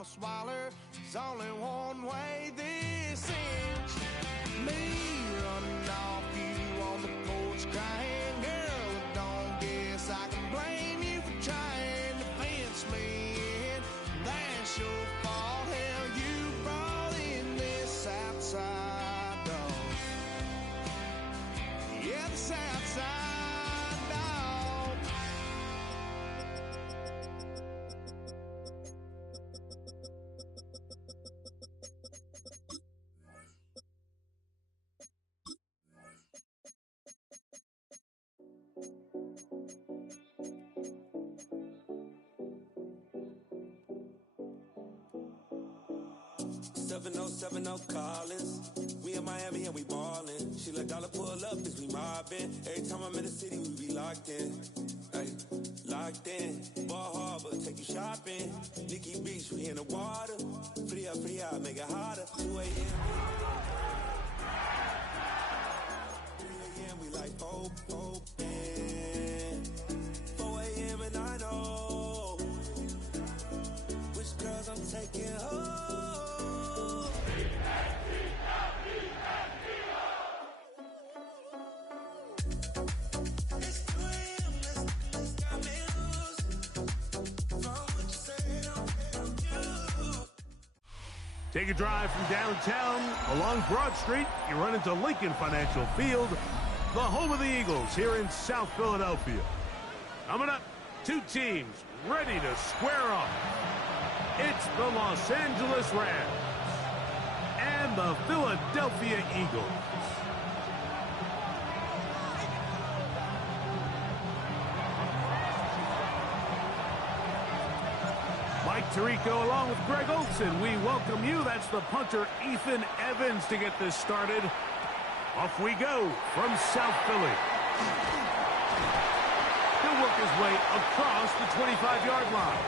gonna swallow. There's only one way this ends. Me running off, you on the porch crying. Girl, I don't guess I can blame you for trying to fence me in. That's your fault, hell, you brought in this outside dog. Yeah, this outside dog. Seven oh 70 Collins. We in Miami and we ballin'. She let dollar pull up cause we mobbin'. Every time I'm in the city, we be locked in. Ay, locked in. Ball Harbor, take you shopping. Nikki Beach, we in the water. Free up, make it hotter. 2 a.m. 3 a.m. we like hope. 4 a.m. and I know which girls I'm taking home. Take a drive from downtown along Broad Street. You run into Lincoln Financial Field, the home of the Eagles here in South Philadelphia. Coming up, two teams ready to square off. It's the Los Angeles Rams and the Philadelphia Eagles. Mike Tirico along with Greg Olson. We welcome you. That's the punter, Ethan Evans, to get this started. Off we go from South Philly. He'll work his way across the 25-yard line.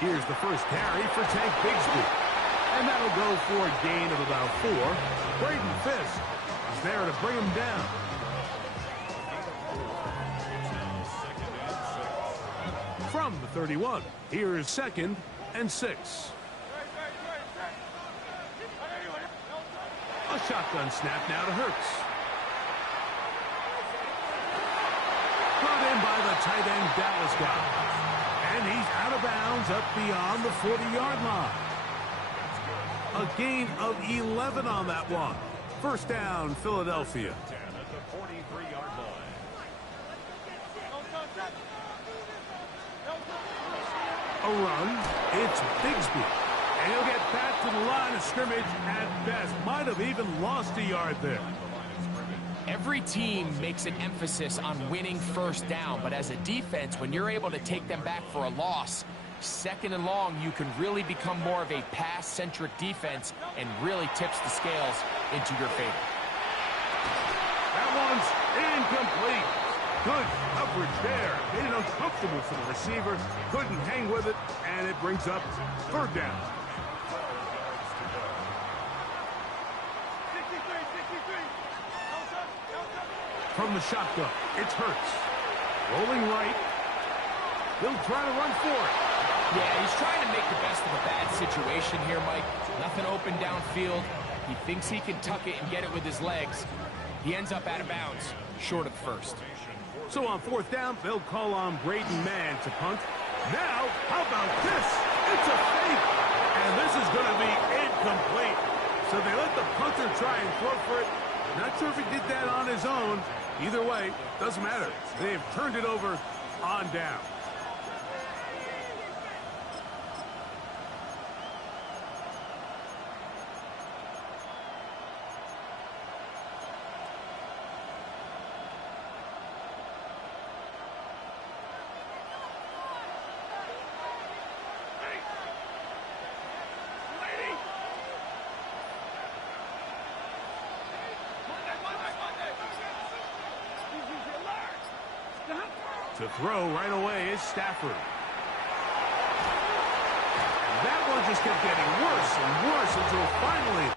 Here's the first carry for Tank Bigsby. And that'll go for a gain of about 4. Braden Fisk is there to bring him down. From the 31, here's 2nd and 6. A shotgun snap now to Hurts. Brought in by the tight end Dallas guy. And he's out of bounds up beyond the 40-yard line. A gain of 11 on that one. First down, Philadelphia. At the 43-yard line. A run. It's Bigsby. And he'll get back to the line of scrimmage at best. Might have even lost a yard there. Every team makes an emphasis on winning first down, but as a defense, when you're able to take them back for a loss, 2nd and long, you can really become more of a pass-centric defense and really tips the scales into your favor. That one's incomplete. Good coverage there. Made it uncomfortable for the receiver. Couldn't hang with it, and it brings up 3rd down. From the shotgun, it's Hurts. Rolling right. He'll try to run for it. Yeah, he's trying to make the best of a bad situation here, Mike. Nothing open downfield. He thinks he can tuck it and get it with his legs. He ends up out of bounds, short of 1st. So on 4th down, they'll call on Braden Mann to punt. Now, how about this? It's a fake. And this is going to be incomplete. So they let the punter try and throw for it. Not sure if he did that on his own. Either way, doesn't matter. They've turned it over on down. To throw right away is Stafford. And that one just kept getting worse and worse until finally...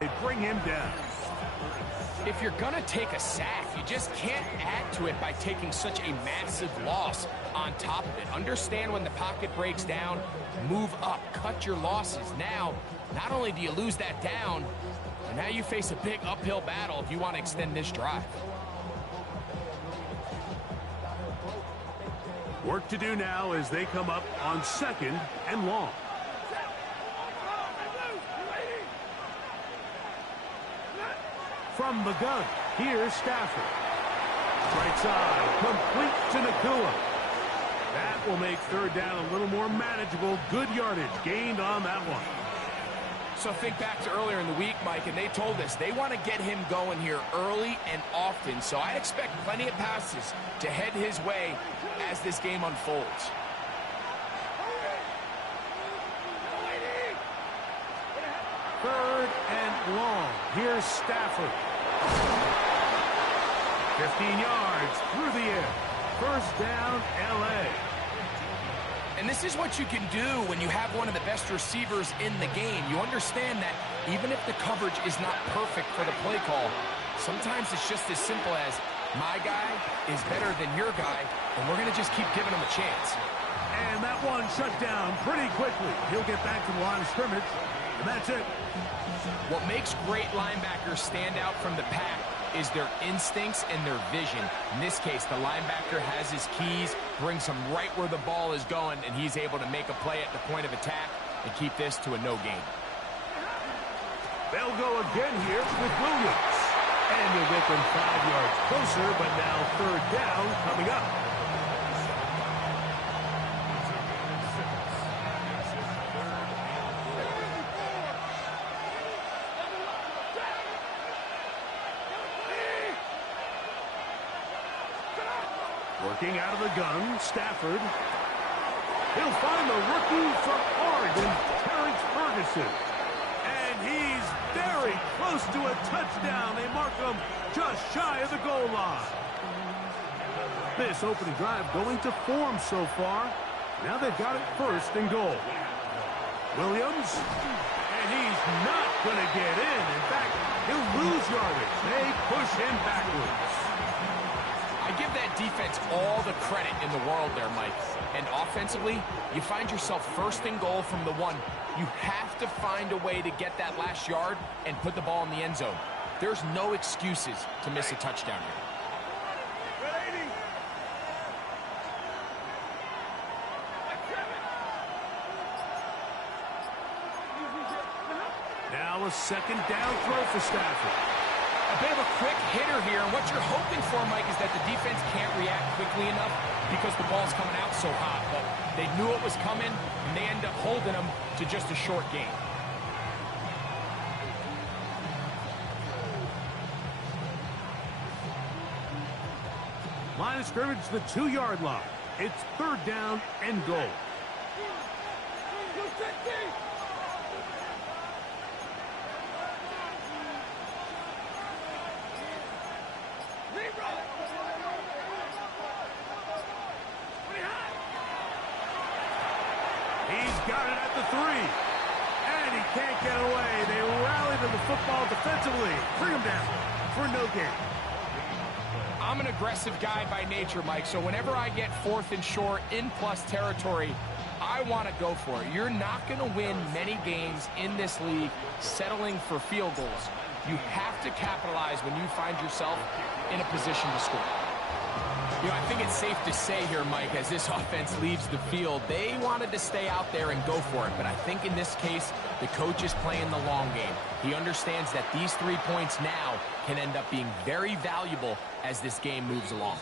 They bring him down. If you're going to take a sack, you just can't add to it by taking such a massive loss on top of it. Understand when the pocket breaks down, move up, cut your losses. Now, not only do you lose that down, but now you face a big uphill battle if you want to extend this drive. Work to do now as they come up on 2nd and long. From the gun, here's Stafford. Right side, complete to Nakua. That will make 3rd down a little more manageable. Good yardage gained on that one. So think back to earlier in the week, Mike, and they told us they want to get him going here early and often. So I'd expect plenty of passes to head his way as this game unfolds. Third and long. Here's Stafford. 15 yards through the air. 1st down, L.A. And this is what you can do when you have one of the best receivers in the game. You understand that even if the coverage is not perfect for the play call, sometimes it's just as simple as, my guy is better than your guy, and we're going to just keep giving him a chance. And that one shut down pretty quickly. He'll get back to the line of scrimmage, and that's it. What makes great linebackers stand out from the pack is their instincts and their vision. In this case, the linebacker has his keys, brings him right where the ball is going, and he's able to make a play at the point of attack and keep this to a no gain. They'll go again here with Williams. And they'll get them 5 yards closer, but now 3rd down coming up. Working out of the gun, Stafford. He'll find the rookie from Oregon, Terrence Ferguson. And he's very close to a touchdown. They mark him just shy of the goal line. This opening drive going to form so far. Now they've got it 1st and goal. Williams, and he's not going to get in. In fact, he'll lose yardage. They push him backwards. I give that defense all the credit in the world there, Mike. And offensively, you find yourself 1st and goal from the 1. You have to find a way to get that last yard and put the ball in the end zone. There's no excuses to miss a touchdown here. Now a 2nd down throw for Stafford. A bit of a quick hitter here, and what you're hoping for, Mike, is that the defense can't react quickly enough because the ball's coming out so hot. But they knew it was coming, and they end up holding them to just a short gain. Line of scrimmage, the 2-yard line. It's 3rd down and goal. Got it at the 3. And he can't get away. They rally to the football defensively. Bring him down for no gain. I'm an aggressive guy by nature, Mike, so whenever I get 4th and short in plus territory, I want to go for it. You're not going to win many games in this league settling for field goals. You have to capitalize when you find yourself in a position to score. You know, I think it's safe to say here, Mike, as this offense leaves the field, they wanted to stay out there and go for it. But I think in this case, the coach is playing the long game. He understands that these 3 points now can end up being very valuable as this game moves along.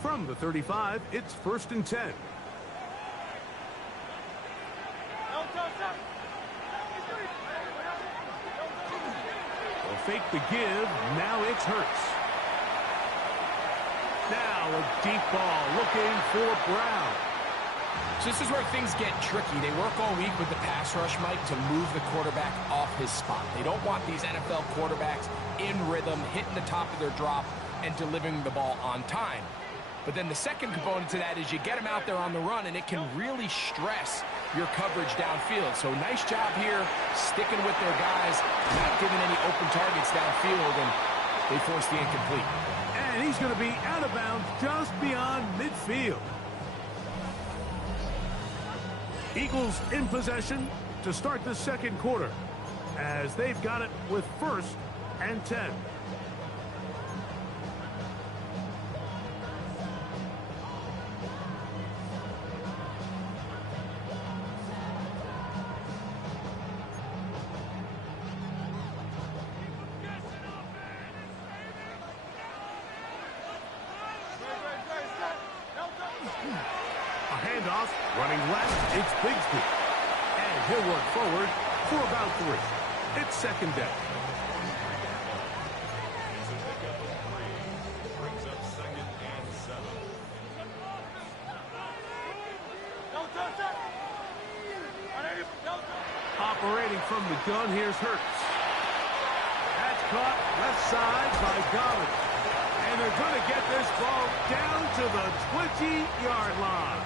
From the 35, it's 1st and 10. They'll fake the give. Now it's Hurts. Now a deep ball looking for Brown. So this is where things get tricky. They work all week with the pass rush, Mike, to move the quarterback off his spot. They don't want these NFL quarterbacks in rhythm, hitting the top of their drop, and delivering the ball on time. But then the second component to that is you get them out there on the run, and it can really stress your coverage downfield. So nice job here, sticking with their guys, not giving any open targets downfield, and they force the incomplete. And he's going to be out of bounds just beyond midfield. Eagles in possession to start the second quarter, as they've got it with 1st and 10. Handoff, running left, it's Bigsby. And he'll work forward for about 3. It's 2nd down. Brings up 2nd and 7. Operating from the gun, here's Hurts. That's caught left side by Golladay. And they're going to get this ball down to the 20-yard line.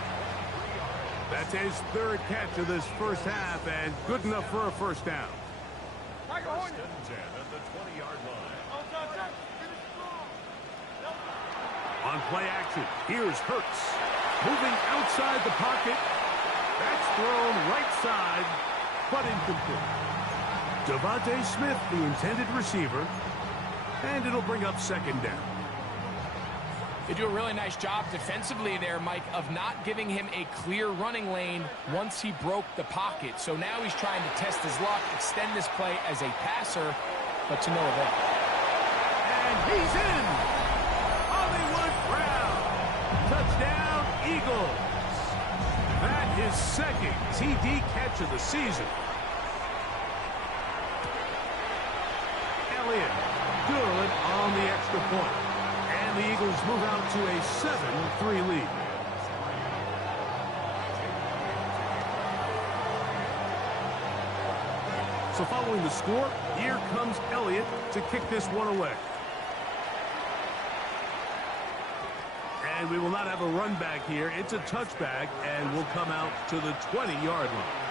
That's his 3rd catch of this first half, and good enough for a 1st down. 1st and 10 at the 20-yard line. On play action, here's Hurts. Moving outside the pocket. That's thrown right side, but incomplete. Devontae Smith, the intended receiver, and it'll bring up 2nd down. They do a really nice job defensively there, Mike, of not giving him a clear running lane once he broke the pocket. So now he's trying to test his luck, extend this play as a passer, but to no avail. And he's in! Hollywood Brown! Touchdown, Eagles! That is 2nd TD catch of the season. Elliott, good on the extra point. And the Eagles move out to a 7-3 lead. So following the score, here comes Elliott to kick this one away. And we will not have a run back here. It's a touchback, and will come out to the 20-yard line.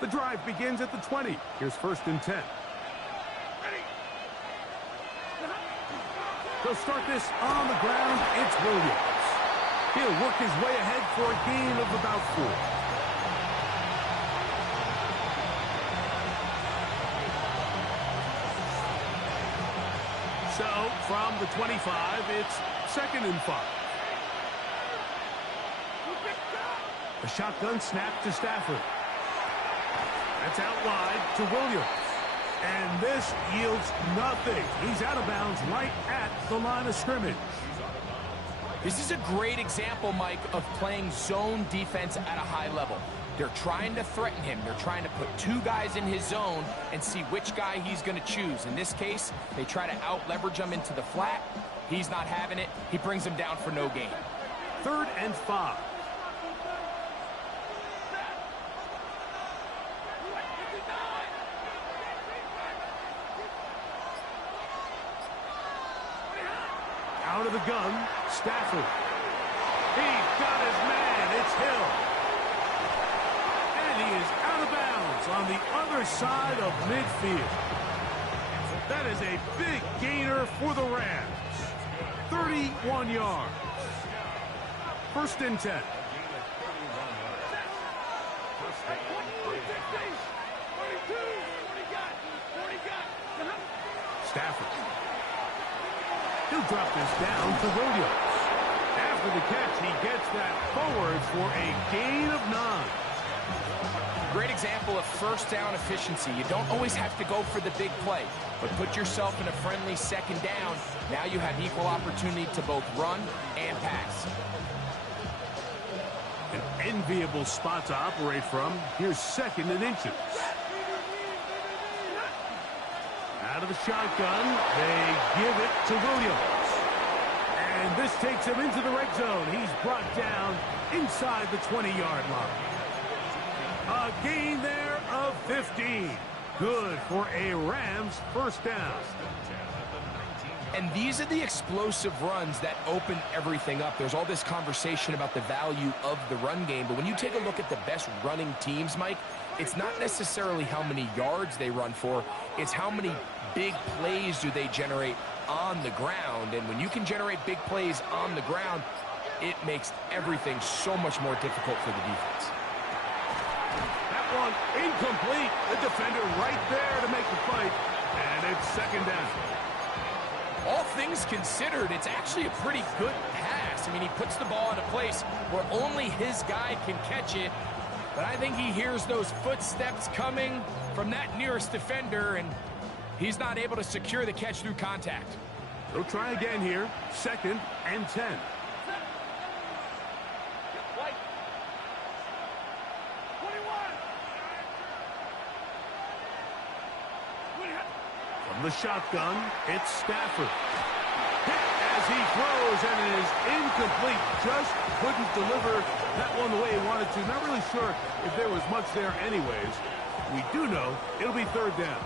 The drive begins at the 20. Here's 1st and 10. They'll start this on the ground. It's Williams. He'll work his way ahead for a gain of about 4. So, from the 25, it's 2nd and 5. A shotgun snap to Stafford. That's out wide to Williams. And this yields nothing. He's out of bounds right at the line of scrimmage. This is a great example, Mike, of playing zone defense at a high level. They're trying to threaten him. They're trying to put 2 guys in his zone and see which guy he's going to choose. In this case, they try to out-leverage him into the flat. He's not having it. He brings him down for no gain. 3rd and 5. of the gun, Stafford. He's got his man. It's Hill. And he is out of bounds on the other side of midfield. That is a big gainer for the Rams. 31 yards. First and 10. Stafford. He'll drop this down to Williams. After the catch, he gets that forward for a gain of 9. Great example of first down efficiency. You don't always have to go for the big play, but put yourself in a friendly second down. Now you have equal opportunity to both run and pass. An enviable spot to operate from. Here's second and inches. Out of the shotgun, they give it to Williams. And this takes him into the red zone. He's brought down inside the 20-yard line. A gain there of 15. Good for a Rams first down. And these are the explosive runs that open everything up. There's all this conversation about the value of the run game, but when you take a look at the best running teams, Mike, it's not necessarily how many yards they run for, it's how many big plays do they generate on the ground. And when you can generate big plays on the ground, it makes everything so much more difficult for the defense. That one incomplete. The defender right there to make the fight, and it's second down. All things considered, it's actually a pretty good pass. I mean, he puts the ball in a place where only his guy can catch it. But I think he hears those footsteps coming from that nearest defender, and he's not able to secure the catch through contact. They'll try again here. Second and 10. From the shotgun, it's Stafford. Hit as he throws, and it is incomplete. Just couldn't deliver that one the way he wanted to. Not really sure if there was much there anyways. We do know it'll be third down.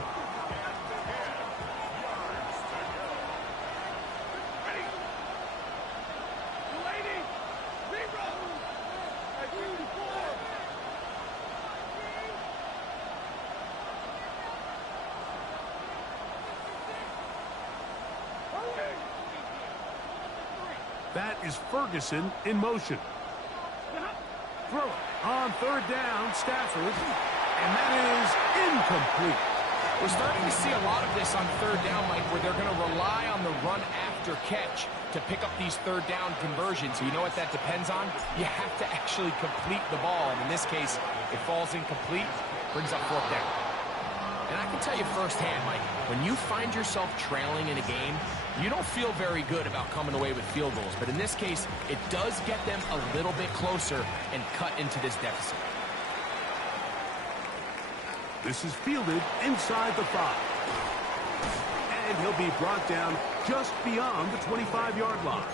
That is Ferguson in motion. Throw on third down, Stafford, and that is incomplete. We're starting to see a lot of this on third down, Mike, where they're going to rely on the run after catch to pick up these third down conversions. So you know what that depends on? You have to actually complete the ball, and in this case, it falls incomplete, brings up fourth down. And I can tell you firsthand, Mike, when you find yourself trailing in a game, you don't feel very good about coming away with field goals. But in this case, it does get them a little bit closer and cut into this deficit. This is fielded inside the 5. And he'll be brought down just beyond the 25-yard line.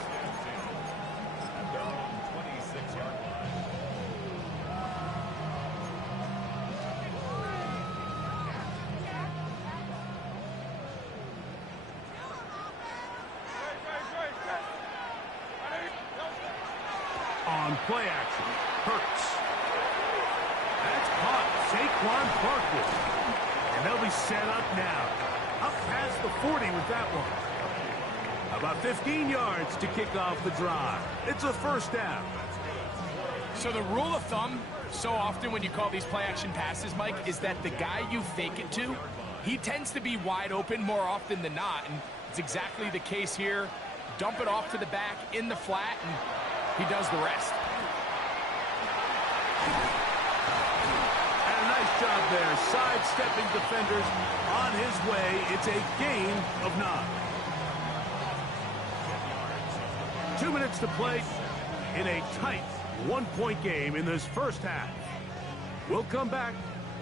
On play action, Hurts. That's caught. Saquon Barkley. And they'll be set up now. Up past the 40 with that one. About 15 yards to kick off the drive. It's a first down. So the rule of thumb, so often when you call these play-action passes, Mike, is that the guy you fake it to, he tends to be wide open more often than not. And it's exactly the case here. Dump it off to the back in the flat, and he does the rest. And a nice job there, sidestepping defenders on his way. It's a gain of 9. 2 minutes to play in a tight one-point game in this first half. We'll come back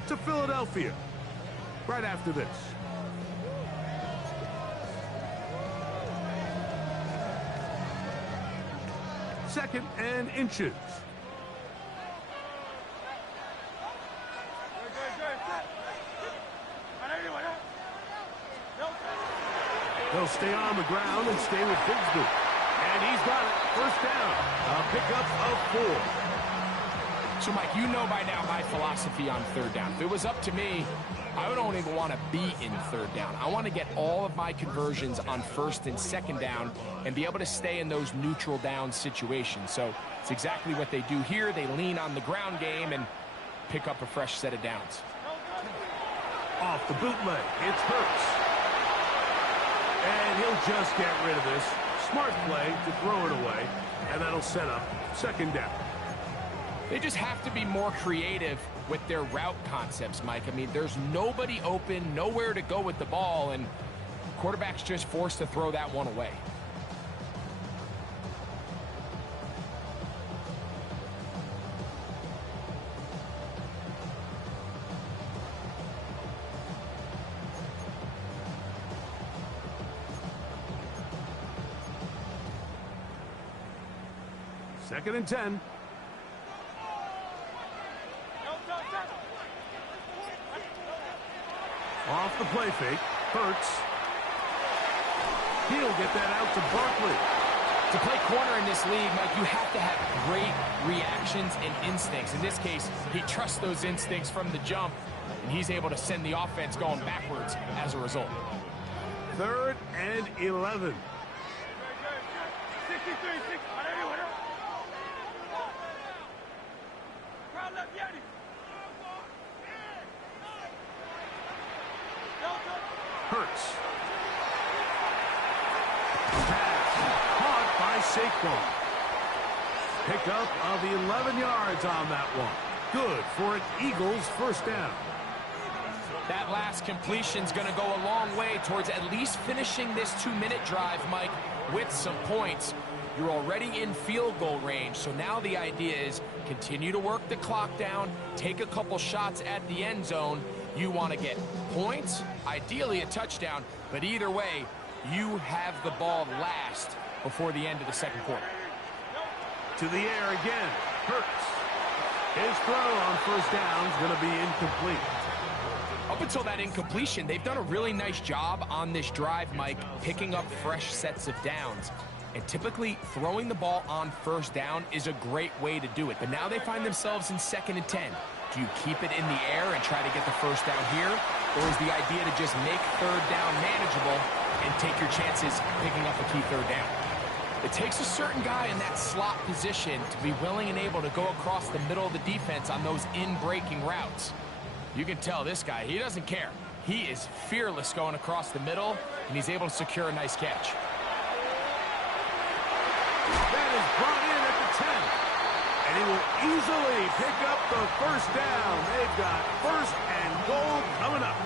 to Philadelphia right after this. Second and inches. They'll stay on the ground and stay with Bigsby. And he's got it. First down. A pickup of 4. So, Mike, you know by now my philosophy on third down. If it was up to me, I don't even want to be in third down. I want to get all of my conversions on first and second down and be able to stay in those neutral down situations. So it's exactly what they do here. They lean on the ground game and pick up a fresh set of downs. Off the bootleg, it's Hurts. And he'll just get rid of this. Smart play to throw it away, and that'll set up second down. They just have to be more creative with their route concepts, Mike. I mean, there's nobody open, nowhere to go with the ball, and quarterback's just forced to throw that one away. Second and 10. Off the play fake, Hurts. He'll get that out to Barkley. To play corner in this league, Mike, you have to have great reactions and instincts. In this case, he trusts those instincts from the jump, and he's able to send the offense going backwards as a result. Third and 11. Hurts. Pass caught by Saquon. Pickup of 11 yards on that one. Good for an Eagles first down. That last completion's going to go a long way towards at least finishing this 2-minute drive, Mike, with some points. You're already in field goal range, so now the idea is continue to work the clock down, take a couple shots at the end zone. You want to get points, ideally a touchdown, but either way, you have the ball last before the end of the second quarter. To the air again, Hurts. His throw on first down is going to be incomplete. Up until that incompletion, they've done a really nice job on this drive, Mike, picking up fresh sets of downs. And typically, throwing the ball on first down is a great way to do it. But now they find themselves in 2nd and 10. Do you keep it in the air and try to get the first down here? Or is the idea to just make third down manageable and take your chances picking up a key third down? It takes a certain guy in that slot position to be willing and able to go across the middle of the defense on those in-breaking routes. You can tell this guy, he doesn't care. He is fearless going across the middle, and he's able to secure a nice catch. That is brought in at the 10. And he will easily pick up the first down. They've got first and goal coming up.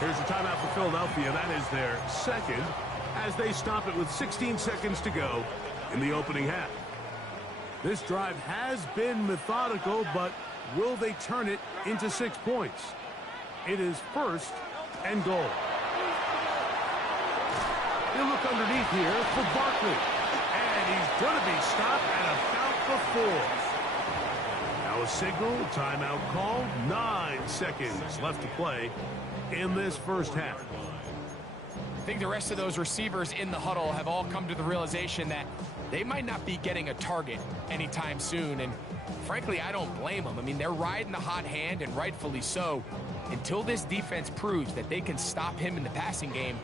Here's the timeout for Philadelphia. That is their second as they stop it with 16 seconds to go in the opening half. This drive has been methodical, but will they turn it into 6 points? It is first and goal. He'll look underneath here for Barkley. And he's going to be stopped at about the 4. Now a signal, timeout called. 9 seconds left to play in this first half. I think the rest of those receivers in the huddle have all come to the realization that they might not be getting a target anytime soon. And frankly, I don't blame them. I mean, they're riding the hot hand, and rightfully so. Until this defense proves that they can stop him in the passing game,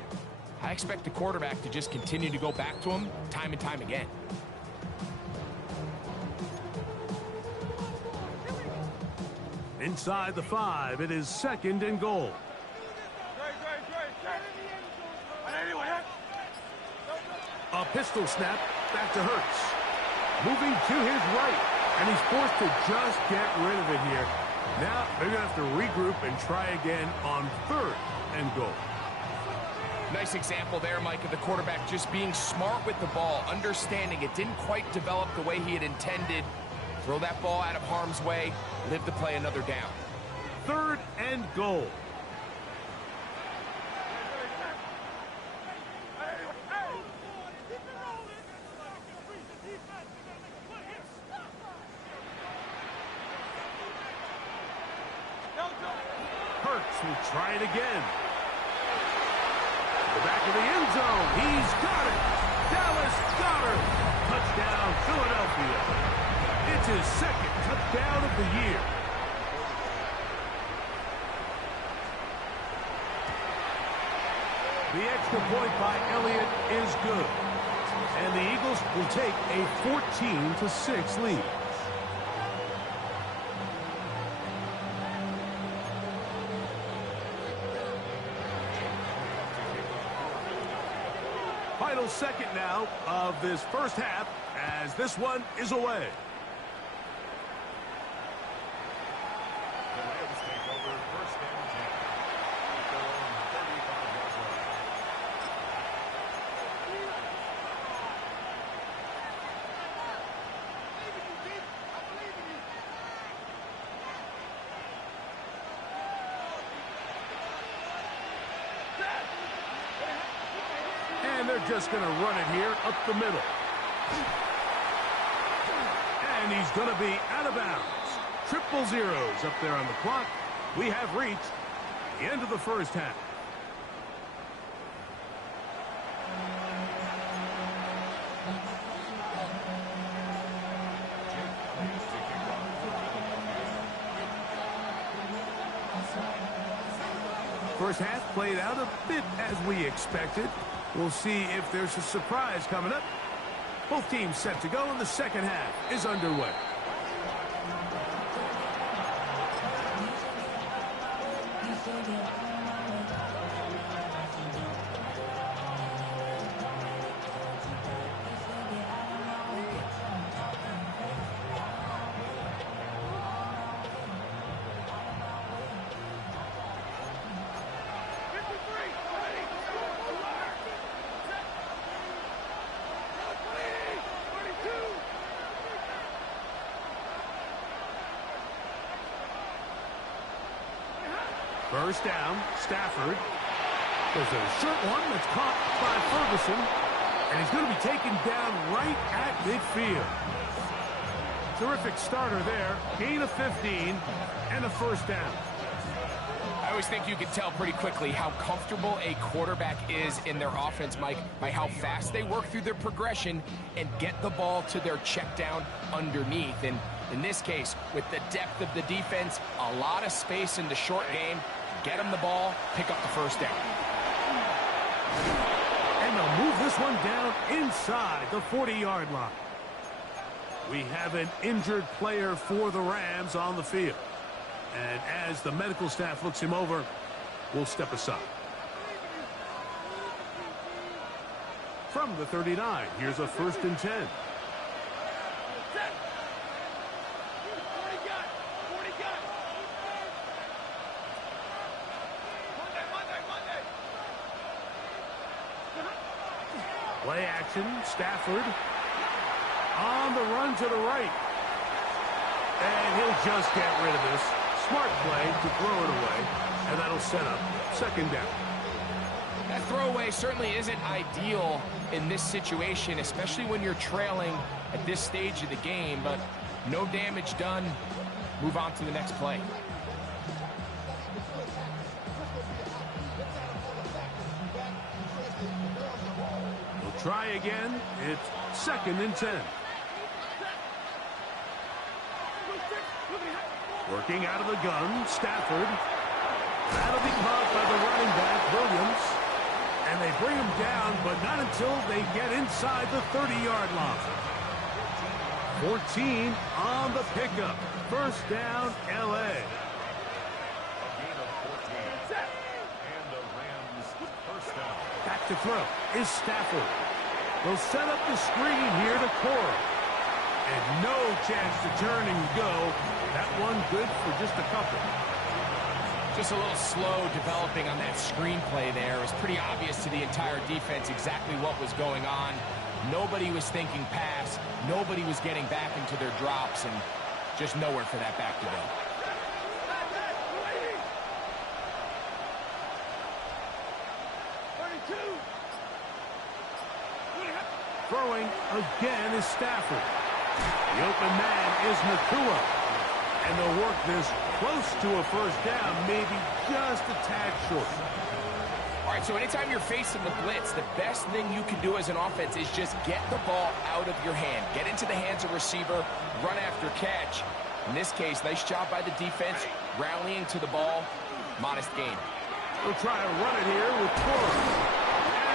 I expect the quarterback to just continue to go back to him time and time again. Inside the 5, it is second and goal. A pistol snap back to Hurts. Moving to his right, and he's forced to just get rid of it here. Now they're going to have to regroup and try again on third and goal. Nice example there, Mike, of the quarterback just being smart with the ball, understanding it didn't quite develop the way he had intended. Throw that ball out of harm's way, live to play another down. Third and goal. Hurts will try it again. The back of the end zone. He's got it. Dallas Goedert. Touchdown, Philadelphia. It's his second touchdown of the year. The extra point by Elliott is good. And the Eagles will take a 14-6 lead. Final second now of this first half as this one is away. The Rams take over first and 10. At their own 35-yard line. And they're just going to run it here up the middle. And he's going to be out of bounds. Triple zeros up there on the clock. We have reached the end of the first half. First half played out a bit as we expected. We'll see if there's a surprise coming up. Both teams set to go, and the second half is underway. First down, Stafford. There's a short one that's caught by Ferguson, and he's going to be taken down right at midfield. Terrific starter there. Gain of 15 and a first down. I always think you can tell pretty quickly how comfortable a quarterback is in their offense, Mike, by how fast they work through their progression and get the ball to their check down underneath. And in this case, with the depth of the defense, a lot of space in the short game, get them the ball, pick up the first down. And they'll move this one down inside the 40-yard line. We have an injured player for the Rams on the field. And as the medical staff looks him over, we'll step aside. From the 39, here's a 1st and 10. Play action, Stafford on the run to the right. And he'll just get rid of this. Smart play to throw it away, and that'll set up second down. That throwaway certainly isn't ideal in this situation, especially when you're trailing at this stage of the game, but no damage done. Move on to the next play. We'll try again. It's 2nd and 10. Working out of the gun, Stafford. That'll be caught by the running back, Williams. And they bring him down, but not until they get inside the 30-yard line. 14 on the pickup. First down, L.A. Back to throw is Stafford. They'll set up the screen here to Cora. And no chance to turn and go. That one good for just a couple. Just a little slow developing on that screenplay there. It was pretty obvious to the entire defense exactly what was going on. Nobody was thinking pass. Nobody was getting back into their drops, and just nowhere for that back to go. Throwing again is Stafford. The open man is Nakua. And they'll work this close to a first down, maybe just a tad short. All right, so anytime you're facing the blitz, the best thing you can do as an offense is just get the ball out of your hand. Get into the hands of receiver, run after catch. In this case, nice job by the defense, rallying to the ball. Modest gain. We'll try to run it here with Torres.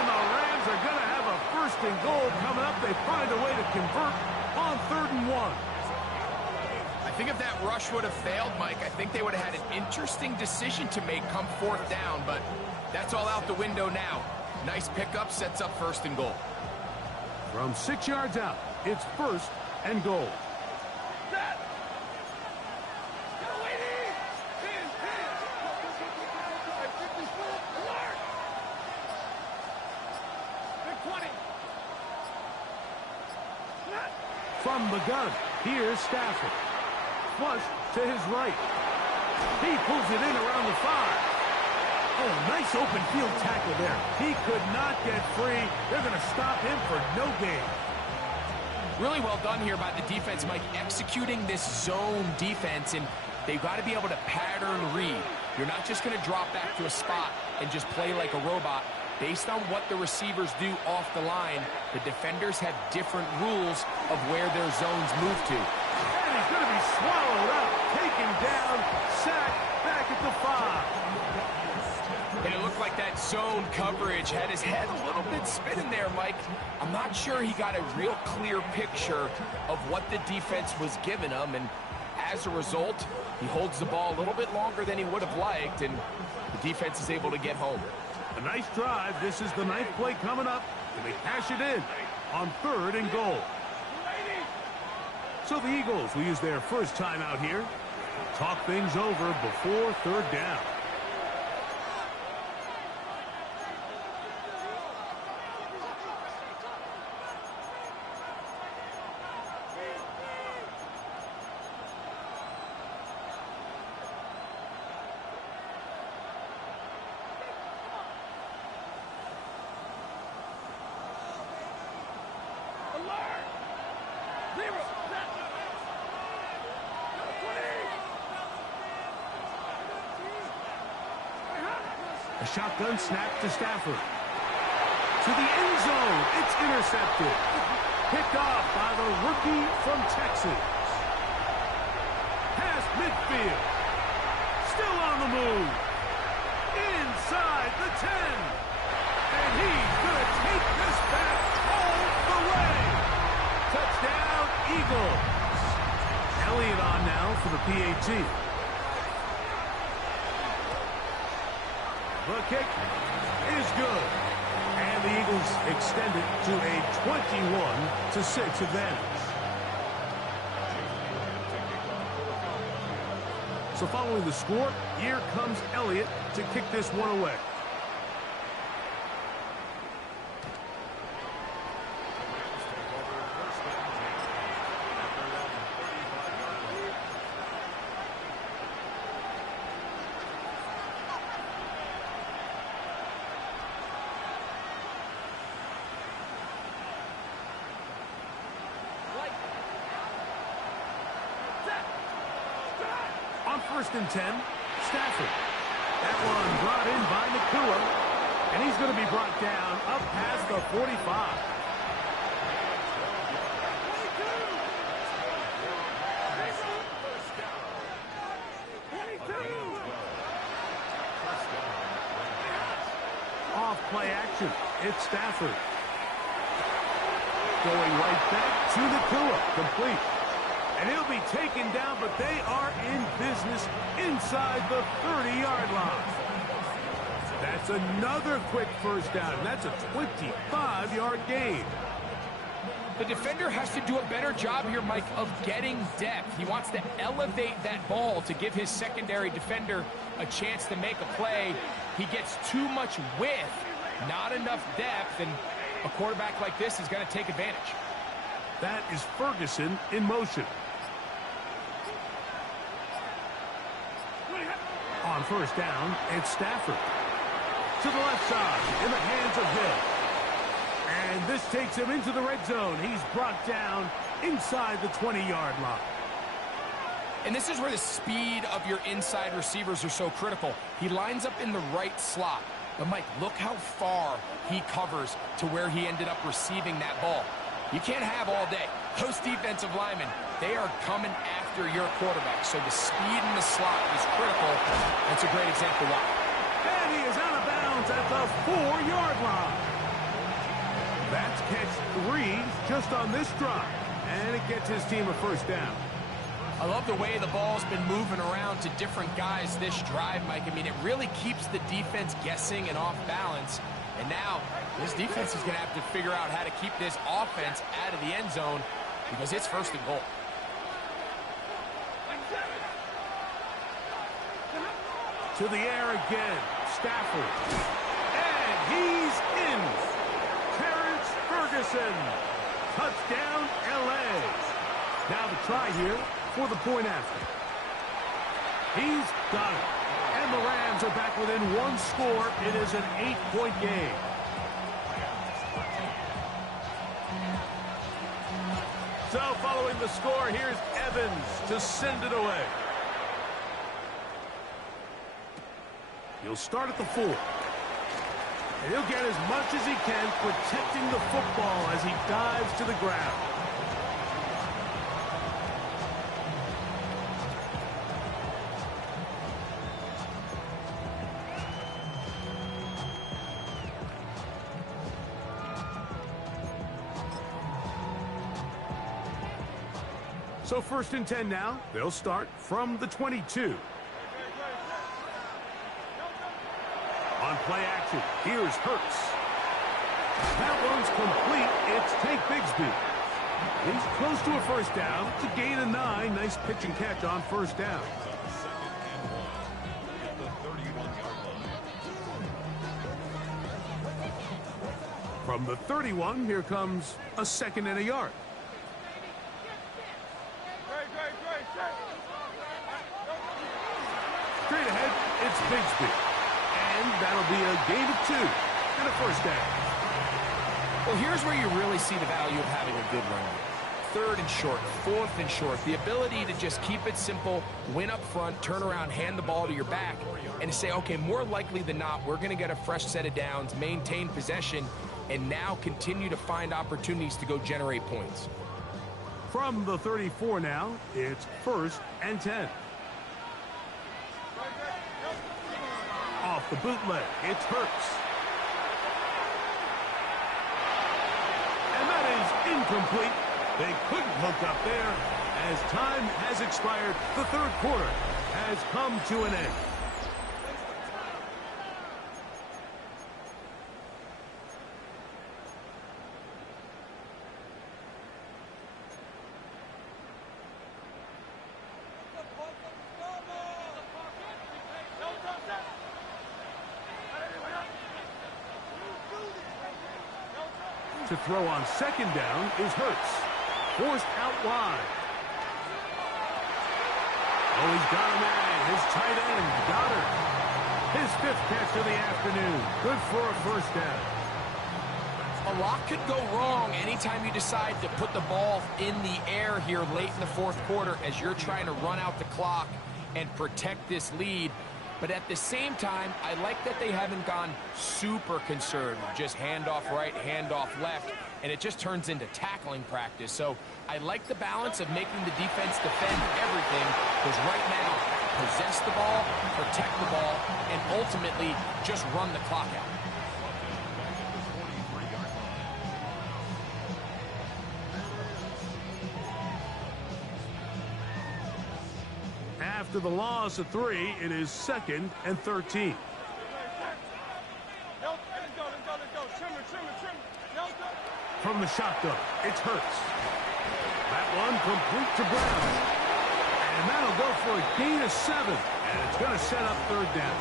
And the Rams are going to have a first and goal coming up. They find a way to convert on 3rd and 1. I think if that rush would have failed, Mike, I think they would have had an interesting decision to make come 4th down, but that's all out the window now. Nice pickup, sets up 1st and goal. From 6 yards out, it's 1st and goal. From the gun, here's Stafford. Flush to his right. He pulls it in around the 5. Oh, nice open field tackle there. He could not get free. They're going to stop him for no gain. Really well done here by the defense, Mike, executing this zone defense, and they've got to be able to pattern read. You're not just going to drop back to a spot and just play like a robot. Based on what the receivers do off the line, the defenders have different rules of where their zones move to. And he's going to be swallowed up, taken down, sacked, back at the 5. And it looked like that zone coverage had his head a little bit spinning there, Mike. I'm not sure he got a real clear picture of what the defense was giving him, and as a result, he holds the ball a little bit longer than he would have liked, and the defense is able to get home. A nice drive. This is the 9th play coming up, and they cash it in on 3rd and goal. So the Eagles will use their first timeout here. Talk things over before 3rd down. A shotgun snap to Stafford. To the end zone. It's intercepted. Picked off by the rookie from Texas. Past midfield. Still on the move. Inside the 10. And he's going to take this back all the way. Touchdown, Eagles. Elliott on now for the PAT. The kick is good. And the Eagles extend it to a 21-6 advantage. So following the score, here comes Elliott to kick this one away. On 1st and 10, Stafford. That one brought in by Nakua, and he's going to be brought down up past the 45. Off play action, it's Stafford. Going right back to Nakua, complete. And he'll be taken down, but they are in business inside the 30-yard line. That's another quick first down. That's a 25-yard gain. The defender has to do a better job here, Mike, of getting depth. He wants to elevate that ball to give his secondary defender a chance to make a play. He gets too much width, not enough depth, and a quarterback like this is going to take advantage. That is Ferguson in motion. On 1st down, it's Stafford. To the left side, in the hands of Hill. And this takes him into the red zone. He's brought down inside the 20-yard line. And this is where the speed of your inside receivers are so critical. He lines up in the right slot. But, Mike, look how far he covers to where he ended up receiving that ball. You can't have all day. Those defensive linemen, they are coming after your quarterback. So the speed in the slot is critical. That's a great example why. And he is out of bounds at the 4-yard line. That's catch 3 just on this drive. And it gets his team a first down. I love the way the ball's been moving around to different guys this drive, Mike. I mean, it really keeps the defense guessing and off balance. And now, this defense is going to have to figure out how to keep this offense out of the end zone because it's first and goal. To the air again. Stafford. And he's in. Terrence Ferguson. Touchdown, L.A. Now the try here for the point after. He's got it. And the Rams are back within 1 score. It is an 8-point game. So following the score, here's Evans to send it away. He'll start at the 4. And he'll get as much as he can protecting the football as he dives to the ground. So 1st and 10 now. They'll start from the 22. On play action, here's Hurts. That one's complete. It's Tank Bigsby. He's close to a first down. It's a gain of 9. Nice pitch and catch on first down. From the 31, here comes a 2nd and a yard. Straight ahead, it's Bigsby. And that'll be a gain of 2 and a first down. Well, here's where you really see the value of having a good run. 3rd and short, 4th and short. The ability to just keep it simple, win up front, turn around, hand the ball to your back, and to say, okay, more likely than not, we're going to get a fresh set of downs, maintain possession, and now continue to find opportunities to go generate points. From the 34 now, it's 1st and 10. Off the bootleg, it's Hurts. And that is incomplete. They couldn't hook up there. As time has expired, the 3rd quarter has come to an end. To throw on 2nd down is Hurts. Forced out wide. Oh, he's got a man. His tight end, Goddard. His 5th catch of the afternoon. Good for a first down. A lot could go wrong anytime you decide to put the ball in the air here late in the 4th quarter as you're trying to run out the clock and protect this lead. But at the same time, I like that they haven't gone super conservative. Just handoff right, handoff left, and it just turns into tackling practice. So I like the balance of making the defense defend everything, because right now, possess the ball, protect the ball, and ultimately just run the clock out. After the loss of 3, it is 2nd and 13. From the shotgun, it's Hurts. That one complete to Brown. And that'll go for a gain of 7. And it's going to set up 3rd down.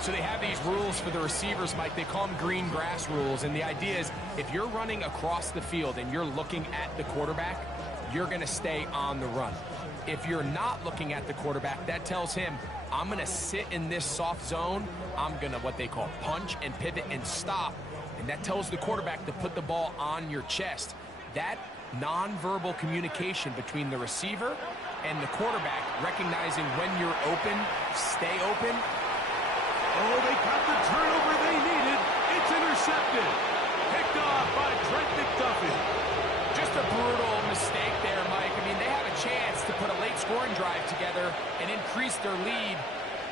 So they have these rules for the receivers, Mike. They call them green grass rules. And the idea is if you're running across the field and you're looking at the quarterback, you're going to stay on the run. If you're not looking at the quarterback, that tells him, I'm going to sit in this soft zone. I'm going to what they call punch and pivot and stop. And that tells the quarterback to put the ball on your chest. That nonverbal communication between the receiver and the quarterback, recognizing when you're open, stay open. Oh, they got the intercepted. Picked off by Trent McDuffie. Just a brutal mistake there, Mike. I mean, they have a chance to put a late scoring drive together and increase their lead.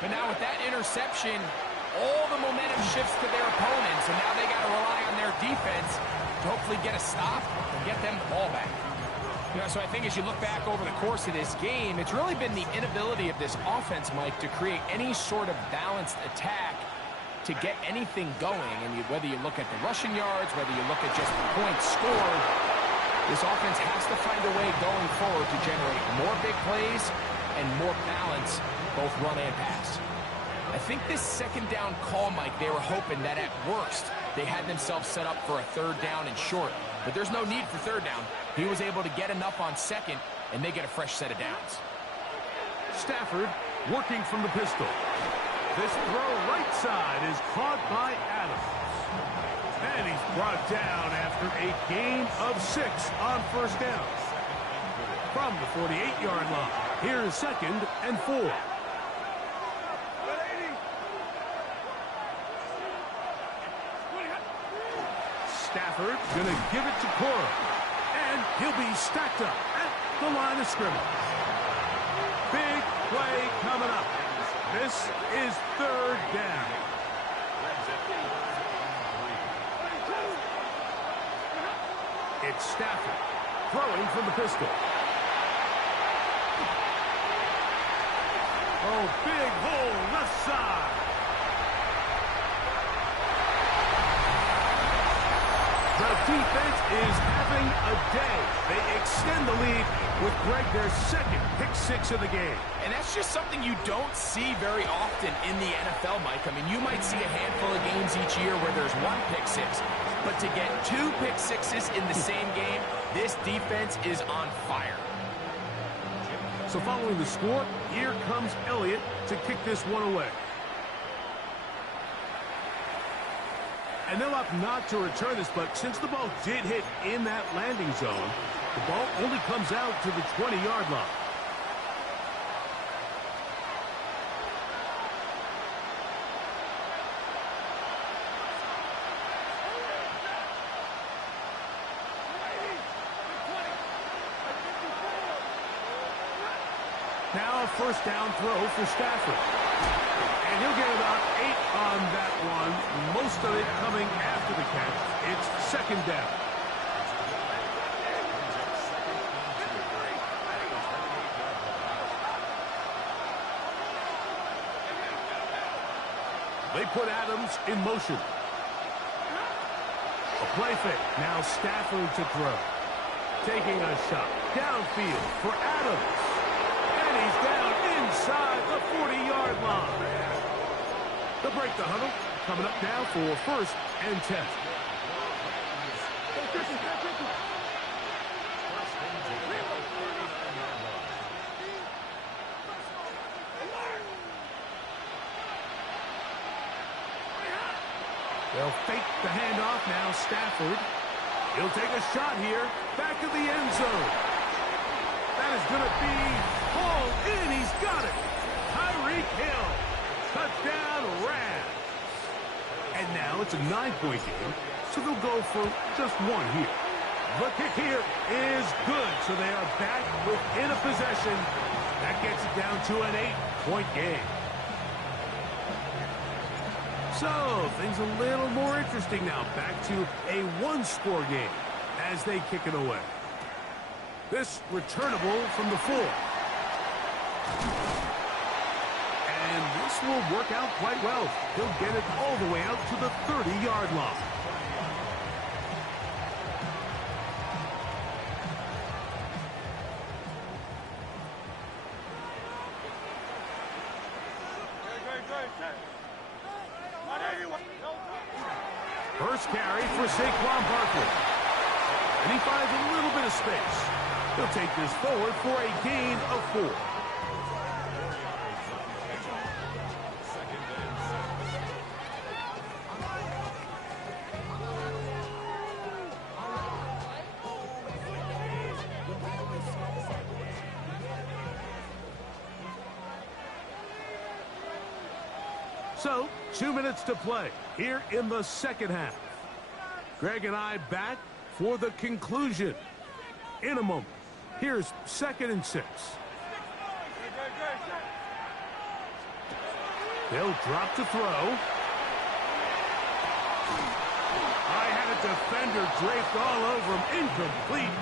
But now with that interception, all the momentum shifts to their opponents, and now they got to rely on their defense to hopefully get a stop and get them the ball back. You know, so I think as you look back over the course of this game, it's really been the inability of this offense, Mike, to create any sort of balanced attack to get anything going. And whether you look at the rushing yards, whether you look at just the points scored, this offense has to find a way going forward to generate more big plays and more balance, both run and pass. I think this second down call, Mike, they were hoping that at worst they had themselves set up for a third down and short. But there's no need for third down. He was able to get enough on second, and they get a fresh set of downs. Stafford working from the pistol. This throw right side is caught by Adams. And he's brought down after a gain of 6 on first down. From the 48-yard line, here's 2nd and 4. Stafford going to give it to Cora. And he'll be stacked up at the line of scrimmage. Big play coming up. This is 3rd down. It's Stafford throwing from the pistol. Oh, big hole left side. The defense is having a day. They extend the lead with Greg, their 2nd pick-6 of the game. And that's just something you don't see very often in the NFL, Mike. I mean, you might see a handful of games each year where there's 1 pick-6. But to get 2 pick-6s in the same game, this defense is on fire. So following the score, here comes Elliott to kick this one away. And they'll opt not to return this, but since the ball did hit in that landing zone, the ball only comes out to the 20-yard line. Now a first down throw for Stafford. And he'll get about 8 on that one, most of it coming after the catch. It's 2nd down. They put Adams in motion. A play fake. Now Stafford to throw. Taking a shot downfield for Adams. And he's down inside the 40-yard line. They'll break the huddle. Coming up now for 1st and 10. They'll fake the handoff. Now Stafford. He'll take a shot here. Back of the end zone. That is going to be hauled in. He's got it. Tyreek Hill. Touchdown, Rams. And now it's a 9-point game, so they'll go for just 1 here. The kick here is good, so they are back within a possession. That gets it down to an 8-point game. So, things a little more interesting now. Back to a 1-score game as they kick it away. This returnable from the 4. And this will work out quite well. He'll get it all the way out to the 30-yard line. First carry for Saquon Barkley. And he finds a little bit of space. He'll take this forward for a gain of 4. So, 2 minutes to play here in the second half. Greg and I back for the conclusion in a moment. Here's 2nd and 6. They'll drop to throw. I had a defender draped all over him. Incomplete.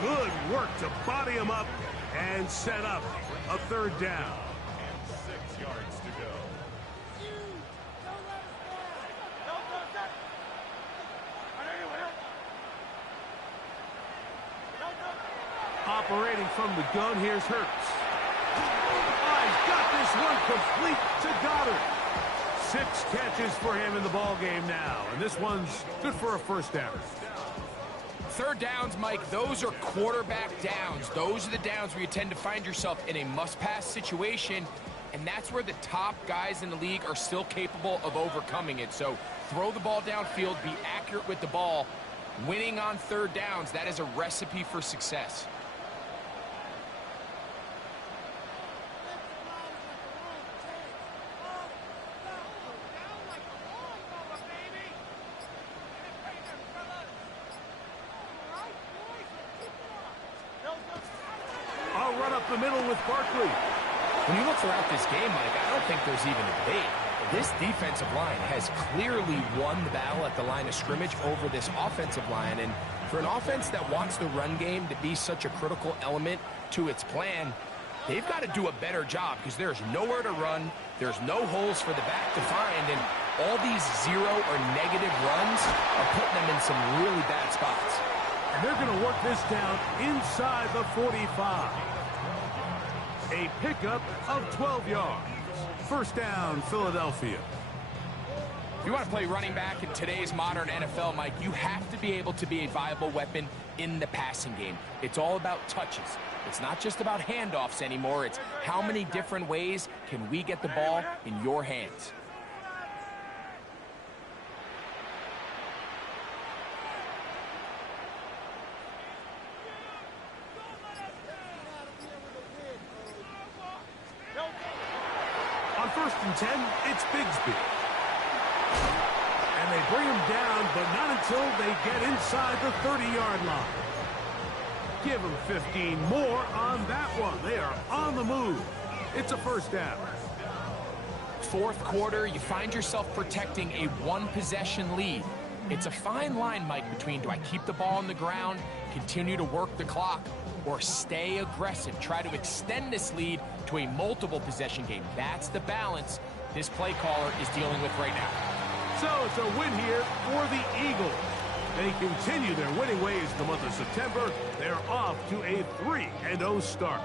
Good work to body him up and set up a 3rd down. And 6 yards to go. Operating from the gun, here's Hurts. He's got this one complete to Goddard. 6 catches for him in the ball game now, and this one's good for a 1st down. 3rd downs, Mike, those are quarterback downs. Those are the downs where you tend to find yourself in a must-pass situation, and that's where the top guys in the league are still capable of overcoming it. So throw the ball downfield, be accurate with the ball. Winning on 3rd downs, that is a recipe for success. I'll run up the middle with Barkley. When you look throughout this game, Mike, I don't think there's even a debate. This defensive line has clearly won the battle at the line of scrimmage over this offensive line. And for an offense that wants the run game to be such a critical element to its plan, they've got to do a better job because there's nowhere to run. There's no holes for the back to find. And all these 0 or negative runs are putting them in some really bad spots. And they're going to work this down inside the 45. A pickup of 12 yards. 1st down, Philadelphia. If you want to play running back in today's modern NFL, Mike, you have to be able to be a viable weapon in the passing game. It's all about touches. It's not just about handoffs anymore. It's how many different ways can we get the ball in your hands. On 1st and 10, it's Bigsby. And they bring him down, but not until they get inside the 30-yard line. Give them 15 more on that one. They are on the move. It's a 1st down. 4th quarter, you find yourself protecting a 1-possession lead. It's a fine line, Mike, between do I keep the ball on the ground, continue to work the clock, or stay aggressive, try to extend this lead to a multiple possession game. That's the balance this play caller is dealing with right now. So it's a win here for the Eagles. They continue their winning ways in the month of September. They're off to a 3-0 start.